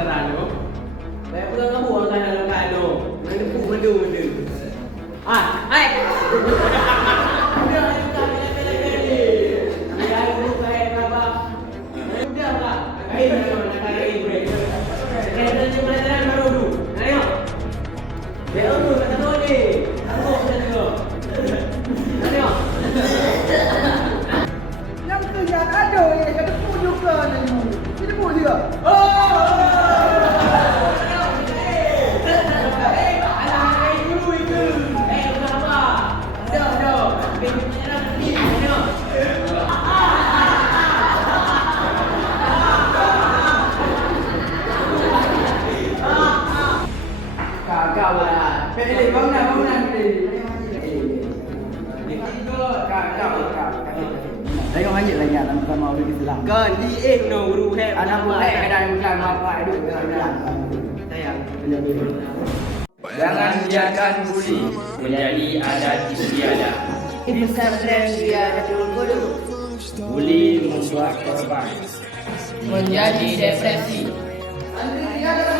pesantren tu. Baik pula kamu orang dalam kado. Mendu. Hai. Udah kita pilih. Ayah dulu kayak apa? Udah lah. Kain break. Kita cuma jalan baru dulu. Ayo. Dia tu kata tu ni. Aku dah tu. Ayo. Yang tu yang ada ni kata pun juga ni. Ini pun dia. Kau lah. Pilih bangunan pilih. Tengok hanya lagi anak bukan mau di Islam. Kan di no guru hai. Anak bukan ada bukan apa itu Islam. Sayang. Jangan biarkan buli menjadi adat istiadat. Di pesantren riyadhatul qulub. Buli membuat korban menjadi depresi. Antri riyadhatul